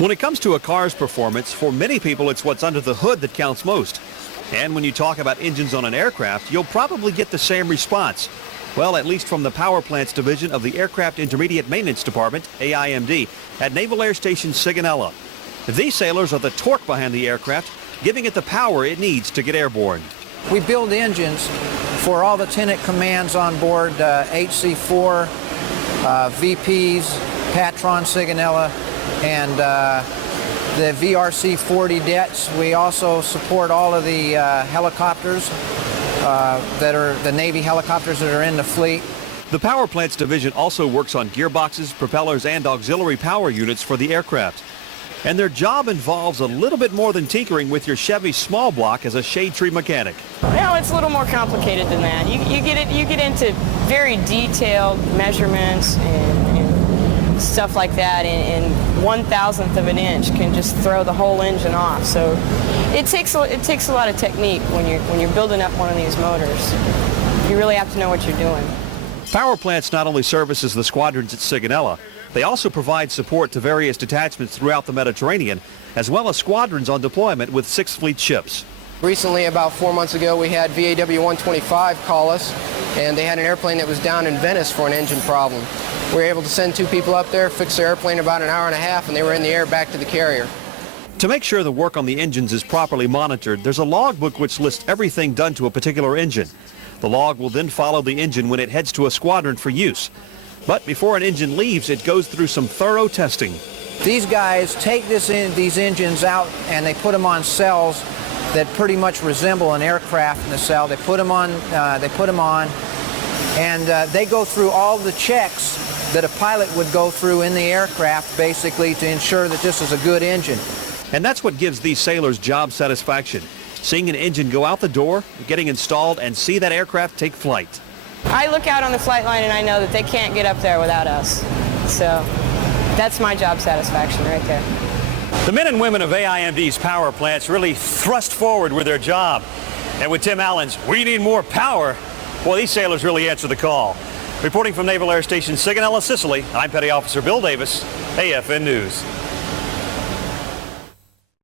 When it comes to a car's performance, for many people it's what's under the hood that counts most. And when you talk about engines on an aircraft, you'll probably get the same response. Well, at least from the Power Plants Division of the Aircraft Intermediate Maintenance Department, AIMD, at Naval Air Station Sigonella. These sailors are the torque behind the aircraft, giving it the power it needs to get airborne. We build engines for all the tenant commands on board HC4, VPs, Patron Sigonella, and the VRC-40 DETs. We also support all of the helicopters that are the Navy helicopters that are in the fleet. The Power Plants Division also works on gearboxes, propellers, and auxiliary power units for the aircraft. And their job involves a little bit more than tinkering with your Chevy small block as a shade tree mechanic. No, it's a little more complicated than that. You get into very detailed measurements and stuff like that, and 1/1000th of an inch can just throw the whole engine off. So it takes a lot of technique when you're building up one of these motors. You really have to know what you're doing. Power Plants not only services the squadrons at Sigonella, they also provide support to various detachments throughout the Mediterranean, as well as squadrons on deployment with 6 fleet ships. Recently, about 4 months ago, we had VAW 125 call us, and they had an airplane that was down in Venice for an engine problem. We were able to send 2 people up there, fix their airplane in about an hour and a half, and they were in the air back to the carrier. To make sure the work on the engines is properly monitored, there's a logbook which lists everything done to a particular engine. The log will then follow the engine when it heads to a squadron for use. But before an engine leaves, it goes through some thorough testing. These guys take these engines out and they put them on cells that pretty much resemble an aircraft nacelle. They put them on, and they go through all the checks that a pilot would go through in the aircraft, basically, to ensure that this is a good engine. And that's what gives these sailors job satisfaction. Seeing an engine go out the door, getting installed, and see that aircraft take flight. I look out on the flight line and I know that they can't get up there without us. So that's my job satisfaction right there. The men and women of AIMD's power plants really thrust forward with their job. And with Tim Allen's "We Need More Power," boy, these sailors really answer the call. Reporting from Naval Air Station Sigonella, Sicily, I'm Petty Officer Bill Davis, AFN News.